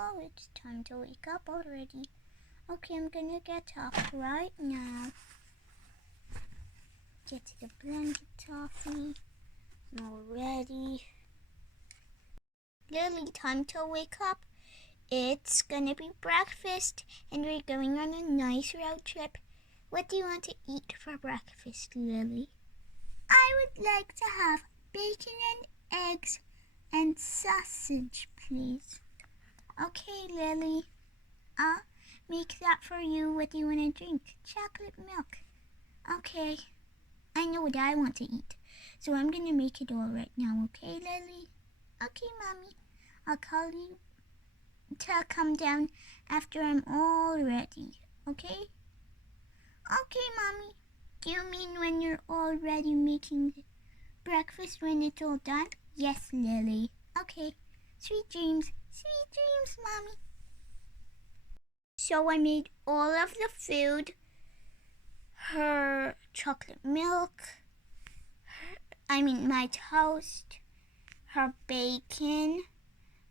Oh, it's time to wake up already. Okay, I'm gonna get up right now. Get the blankets off me. I'm all ready. Lily, time to wake up. It's gonna be breakfast and we're going on a nice road trip. What do you want to eat for breakfast, Lily? I would like to have bacon and eggs and sausage, please. Okay, Lily. I'll make that for you. What do you want to drink? Chocolate milk. Okay. I know what I want to eat, so I'm gonna make it all right now, okay, Lily? Okay, Mommy. I'll call you to come down after I'm all ready, okay? Okay, Mommy. Do you mean when you're already making breakfast when it's all done? Yes, Lily. Okay. Sweet dreams. Sweet dreams, Mommy. So I made all of the food. Her chocolate milk. My toast. Her bacon.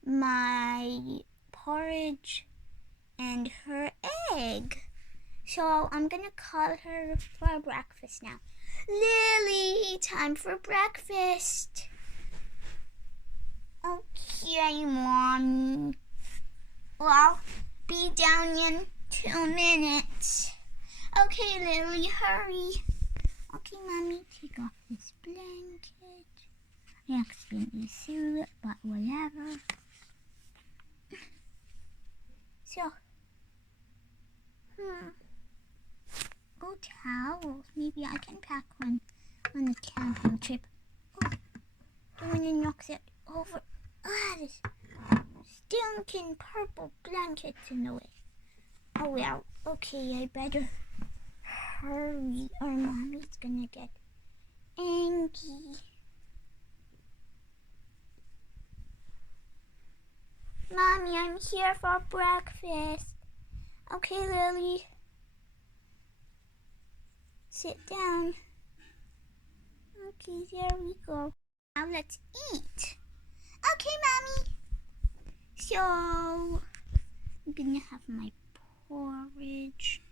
My porridge. And her egg. So I'm gonna call her for breakfast now. Lily, time for breakfast. Okay, Mommy. Well, be down in 2 minutes. Okay, Lily, hurry. Okay, Mommy, take off this blanket. I accidentally threw it, but whatever. So, Oh, towels. Maybe I can pack one on the camping trip. Oh, don't want to knock that over. This stinking purple blanket's in the way. Oh, well. Okay, I better hurry or Mommy's gonna get angry. Mommy, I'm here for breakfast. Okay, Lily. Sit down. Okay, there we go. Now let's eat. Okay, Mommy. So, I'm gonna have my porridge.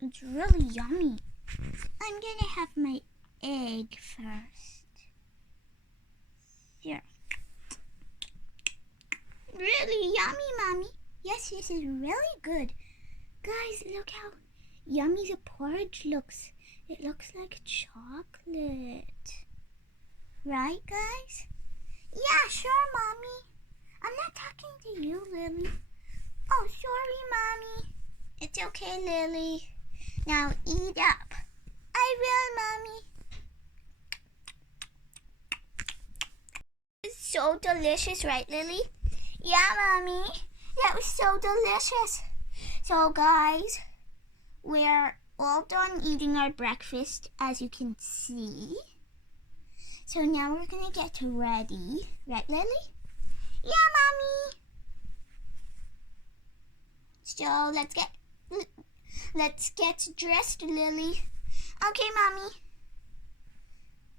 It's really yummy. I'm gonna have my egg first. Here. Really yummy, Mommy. Yes, this is really good. Guys, look how yummy the porridge looks. It looks like chocolate. Right, guys? Yeah, sure, Mommy. I'm not talking to you, Lily. Oh, sorry, Mommy. It's okay, Lily. Now eat up. I will, Mommy. It's so delicious, right, Lily? Yeah, Mommy. That was so delicious. So, guys, we're all done eating our breakfast, as you can see. So now we're gonna get ready. Right, Lily? Yeah, Mommy. So let's get dressed, Lily. Okay, Mommy.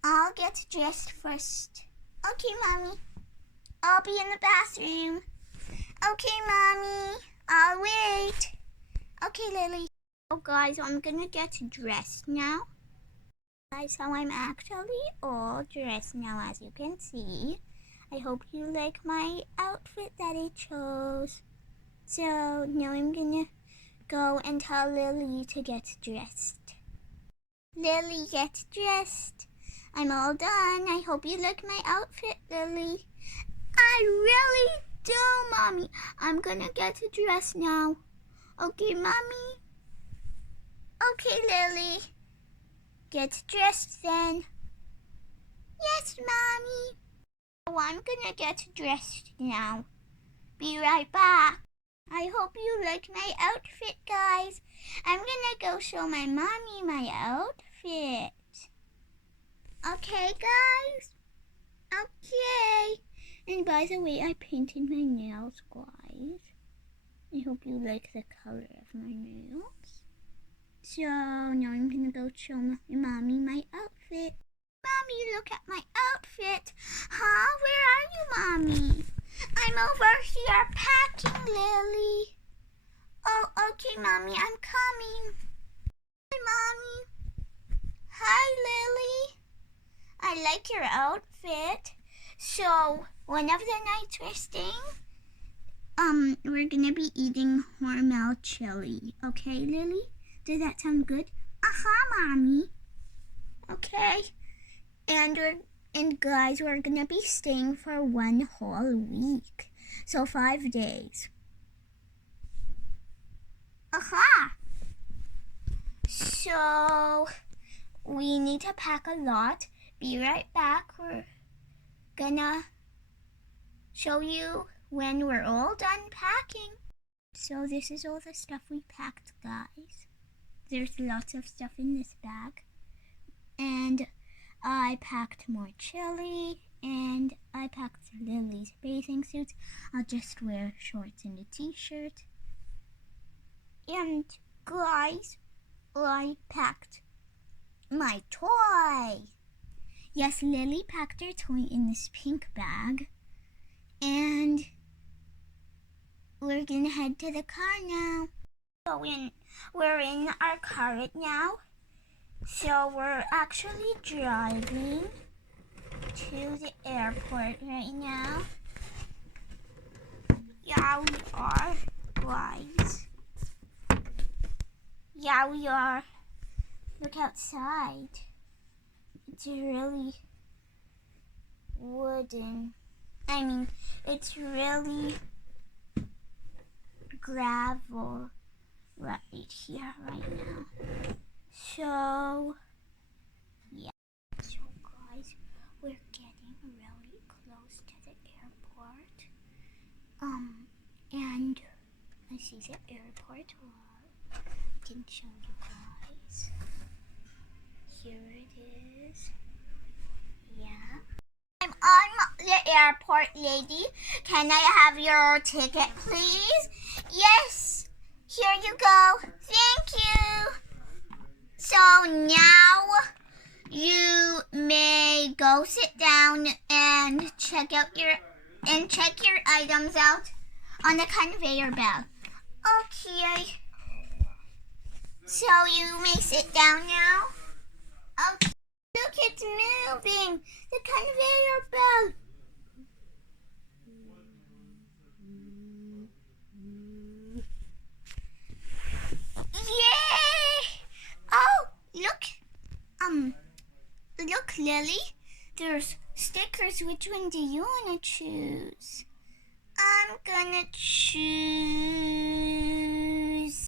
I'll get dressed first. Okay, Mommy. I'll be in the bathroom. Okay, Mommy. I'll wait. Okay, Lily. Oh, guys, I'm gonna get dressed now. Guys, so I'm actually all dressed now, as you can see. I hope you like my outfit that I chose. So now I'm gonna go and tell Lily to get dressed. Lily, get dressed. I'm all done. I hope you like my outfit, Lily. I really do, Mommy. I'm gonna get dressed now. Okay, Mommy? Okay, Lily. Get dressed then. Yes, Mommy. Oh, I'm gonna get dressed now. Be right back. I hope you like my outfit, guys. I'm gonna go show my Mommy my outfit. Okay, guys? Okay. And by the way, I painted my nails, guys. I hope you like the color of my nails. So now I'm gonna go show my Mommy my outfit. Mommy, look at my outfit. Huh? Where are you, Mommy? I'm over here packing, Lily. Oh, okay, Mommy, I'm coming. Hi, Mommy. Hi, Lily. I like your outfit. So, one of the nights we're staying, we're gonna be eating Hormel chili. Okay, Lily? Does that sound good? Mommy. Okay. And guys, we're gonna be staying for 1 whole week. So 5 days. So we need to pack a lot. Be right back. We're gonna show you when we're all done packing. So this is all the stuff we packed, guys. There's lots of stuff in this bag. And I packed more chili, and I packed Lily's bathing suits. I'll just wear shorts and a t-shirt. And guys, I packed my toy. Yes, Lily packed her toy in this pink bag. And we're gonna head to the car now. So we're in our car right now. So we're actually driving to the airport right now. Yeah, we are, guys. Yeah, we are. Look outside. It's really wooden. It's really gravel right here, right now. So, yeah. So, guys, we're getting really close to the airport. And I see the airport. I can show you guys. Here it is. Yeah. I'm on the airport, lady. Can I have your ticket, please? Yes. Here you go. Thank you. So now you may go sit down and check your items out on the conveyor belt. Okay. So you may sit down now. Okay. Look, it's moving. The conveyor belt. Yay! Oh, look. Look, Lily. There's stickers. Which one do you want to choose? I'm gonna choose